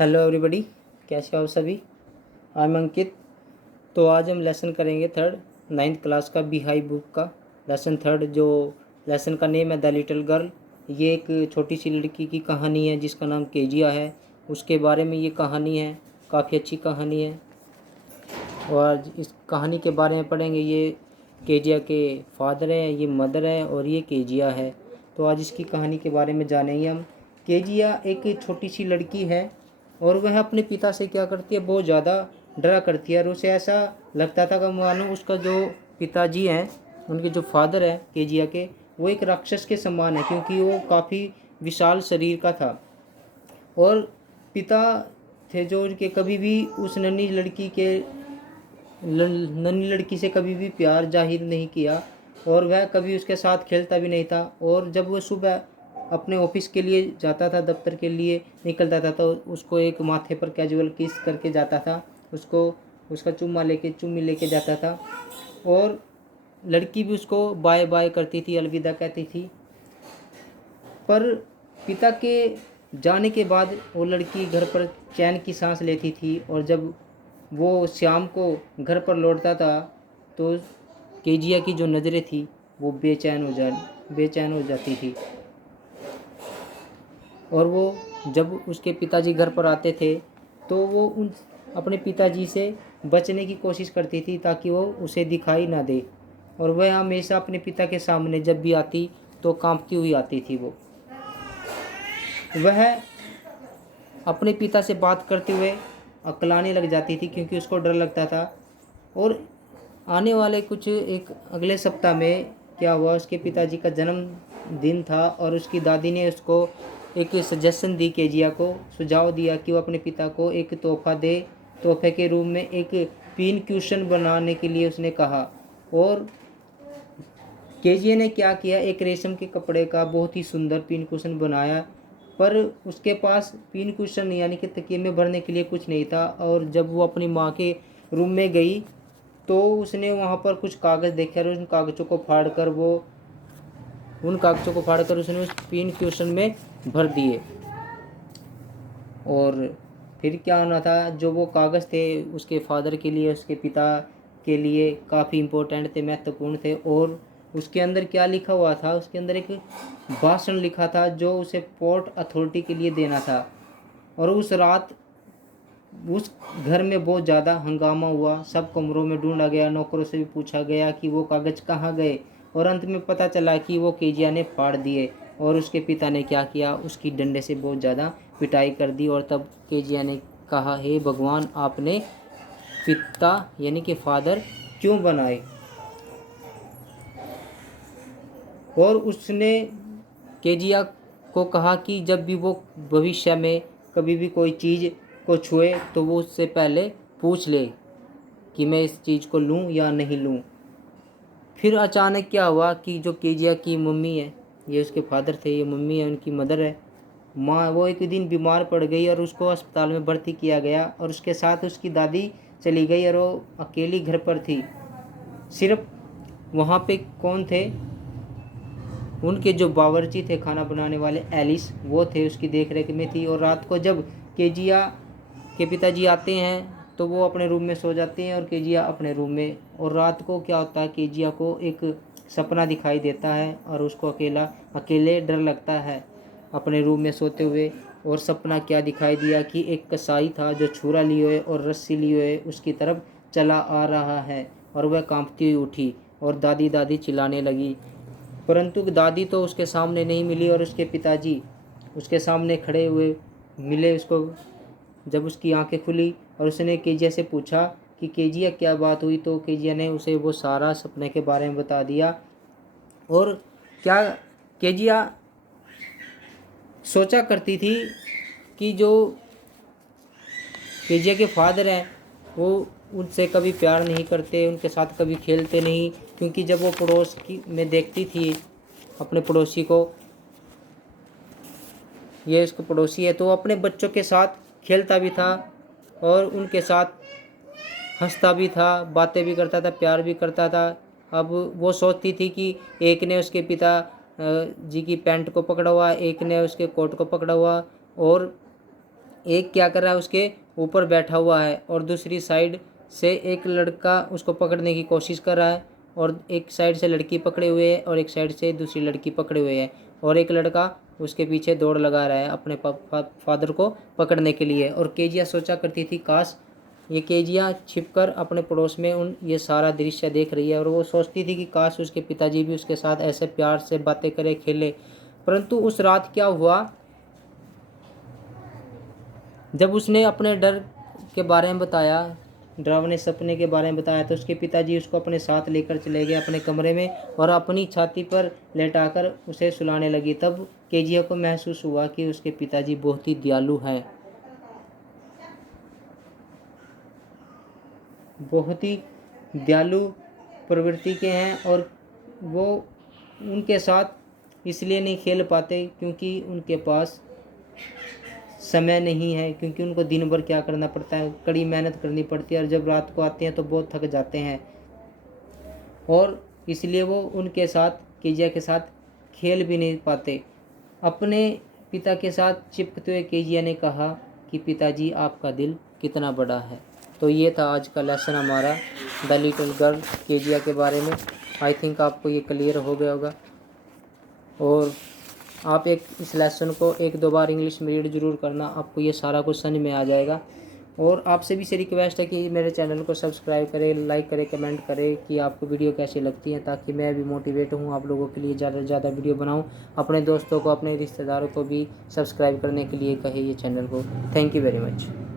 Hello everybody, कैसे हो आप सभी। आई एम अंकित। तो आज हम लेसन करेंगे थर्ड नाइन्थ क्लास का बिहाई बुक का लेसन थर्ड। जो लेसन का नेम है द लिटिल गर्ल। ये एक छोटी सी लड़की की कहानी है जिसका नाम केजिया है। उसके बारे में ये कहानी है, काफ़ी अच्छी कहानी है। और आज इस कहानी के बारे में पढ़ेंगे। ये केजिया के फादर हैं, ये मदर है और ये केजिया है। तो आज इसकी कहानी के बारे में जानेंगे हम। केजिया एक छोटी सी लड़की है और वह अपने पिता से क्या करती है, बहुत ज़्यादा डरा करती है। और उसे ऐसा लगता था कि मानो उसका जो पिताजी हैं, उनके जो फादर हैं केजिया के, वो एक राक्षस के समान है, क्योंकि वो काफ़ी विशाल शरीर का था। और पिता थे जो उनके कभी भी उस नन्ही लड़की से कभी भी प्यार जाहिर नहीं किया और वह कभी उसके साथ खेलता भी नहीं था। और जब वह सुबह अपने ऑफिस के लिए जाता था, दफ्तर के लिए निकलता था, तो उसको एक माथे पर कैजुअल किस करके जाता था, उसको उसका चुम्मी लेके जाता था। और लड़की भी उसको बाय बाय करती थी, अलविदा कहती थी। पर पिता के जाने के बाद वो लड़की घर पर चैन की सांस लेती थी। और जब वो शाम को घर पर लौटता था तो केजिया की जो नज़रें थी वो बेचैन हो जाती थी। और वो जब उसके पिताजी घर पर आते थे तो वो उन अपने पिताजी से बचने की कोशिश करती थी ताकि वो उसे दिखाई ना दे। और वह हमेशा अपने पिता के सामने जब भी आती तो कांपती हुई आती थी। वह अपने पिता से बात करते हुए अकलाने लग जाती थी क्योंकि उसको डर लगता था। और आने वाले कुछ एक अगले सप्ताह में क्या हुआ, उसके पिताजी का जन्मदिन था और उसकी दादी ने उसको एक सजेशन दी, केजिया को सुझाव दिया कि वो अपने पिता को एक तोहफा दे। तोहफे के रूप में एक पिन क्यूशन बनाने के लिए उसने कहा। और केजिया ने क्या किया, एक रेशम के कपड़े का बहुत ही सुंदर पिन कुशन बनाया। पर उसके पास पिन कुशन यानी कि तकिए में भरने के लिए कुछ नहीं था। और जब वो अपनी माँ के रूम में गई तो उसने वहाँ पर कुछ कागज़ देखे और उन कागज़ों को फाड़कर उसने उस पिन क्वेश्चन में भर दिए। और फिर क्या होना था, जो वो कागज़ थे उसके फादर के लिए, उसके पिता के लिए काफ़ी इम्पोर्टेंट थे, महत्वपूर्ण थे। और उसके अंदर क्या लिखा हुआ था, उसके अंदर एक भाषण लिखा था जो उसे पोर्ट अथॉरिटी के लिए देना था। और उस रात उस घर में बहुत ज़्यादा हंगामा हुआ, सब कमरों में ढूंढा गया, नौकरों से भी पूछा गया कि वो कागज़ कहाँ गए। और अंत में पता चला कि वो केजिया ने फाड़ दिए। और उसके पिता ने क्या किया, उसकी डंडे से बहुत ज़्यादा पिटाई कर दी। और तब केजिया ने कहा, हे भगवान, आपने पिता यानी कि फादर क्यों बनाए। और उसने केजिया को कहा कि जब भी वो भविष्य में कभी भी कोई चीज़ को छुए तो वो उससे पहले पूछ ले कि मैं इस चीज़ को लूँ या नहीं लूँ। फिर अचानक क्या हुआ कि जो केजिया की मम्मी है, ये उसके फादर थे, ये मम्मी है, उनकी मदर है, माँ, वो एक दिन बीमार पड़ गई और उसको अस्पताल में भर्ती किया गया। और उसके साथ उसकी दादी चली गई और वो अकेली घर पर थी। सिर्फ वहाँ पे कौन थे, उनके जो बावर्ची थे खाना बनाने वाले, एलिस, वो थे, उसकी देख रेख में थी। और रात को जब केजिया के पिताजी आते हैं तो वो अपने रूम में सो जाते हैं और केजिया अपने रूम में। और रात को क्या होता है, केजिया को एक सपना दिखाई देता है और उसको अकेले डर लगता है अपने रूम में सोते हुए। और सपना क्या दिखाई दिया कि एक कसाई था जो छुरा लिए हुए और रस्सी लिए हुए उसकी तरफ चला आ रहा है। और वह कांपती हुई उठी और दादी दादी चिल्लाने लगी, परंतु दादी तो उसके सामने नहीं मिली और उसके पिताजी उसके सामने खड़े हुए मिले उसको। जब उसकी आंखें खुली और उसने केजिया से पूछा कि केजिया क्या बात हुई, तो केजिया ने उसे वो सारा सपने के बारे में बता दिया। और क्या केजिया सोचा करती थी कि जो केजिया के फादर हैं वो उनसे कभी प्यार नहीं करते, उनके साथ कभी खेलते नहीं। क्योंकि जब वो पड़ोस की में देखती थी अपने पड़ोसी को, ये इसको पड़ोसी है, तो अपने बच्चों के साथ खेलता भी था और उनके साथ हंसता भी था, बातें भी करता था, प्यार भी करता था। अब वो सोचती थी कि एक ने उसके पिता जी की पैंट को पकड़ा हुआ, एक ने उसके कोट को पकड़ा हुआ। और एक क्या कर रहा है, उसके ऊपर बैठा हुआ है और दूसरी साइड से एक लड़का उसको पकड़ने की कोशिश कर रहा है, और एक साइड से लड़की पकड़े हुए है और एक साइड से दूसरी लड़की पकड़े हुए है, और एक लड़का उसके पीछे दौड़ लगा रहा है अपने फादर को पकड़ने के लिए। और केजिया सोचा करती थी काश ये केजिया छिपकर अपने पड़ोस में ये सारा दृश्य देख रही है, और वो सोचती थी कि काश उसके पिताजी भी उसके साथ ऐसे प्यार से बातें करे, खेले। परंतु उस रात क्या हुआ, जब उसने अपने डर के बारे में बताया, डरावने सपने के बारे में बताया, तो उसके पिताजी उसको अपने साथ लेकर चले गए अपने कमरे में और अपनी छाती पर लेटाकर उसे सुलाने लगी। तब केजिया को महसूस हुआ कि उसके पिताजी बहुत ही दयालु हैं, बहुत ही दयालु प्रवृत्ति के हैं, और वो उनके साथ इसलिए नहीं खेल पाते क्योंकि उनके पास समय नहीं है, क्योंकि उनको दिन भर क्या करना पड़ता है, कड़ी मेहनत करनी पड़ती है, और जब रात को आते हैं तो बहुत थक जाते हैं, और इसलिए वो उनके साथ, केजिया के साथ खेल भी नहीं पाते। अपने पिता के साथ चिपकते हुए केजिया ने कहा कि पिताजी आपका दिल कितना बड़ा है। तो ये था आज का लेसन हमारा द लिटिल गर्ल केजिया के बारे में। आई थिंक आपको ये क्लियर हो गया होगा, और आप इस लेसन को 1-2 बार इंग्लिश में रीड जरूर करना, आपको ये सारा कुछ समझ में आ जाएगा। और आपसे भी से रिक्वेस्ट है कि मेरे चैनल को सब्सक्राइब करें, लाइक करें, कमेंट करें कि आपको वीडियो कैसी लगती है, ताकि मैं भी मोटिवेट हूँ आप लोगों के लिए ज़्यादा से ज़्यादा वीडियो बनाऊँ। अपने दोस्तों को, अपने रिश्तेदारों को भी सब्सक्राइब करने के लिए कहे ये चैनल को। Thank you very much.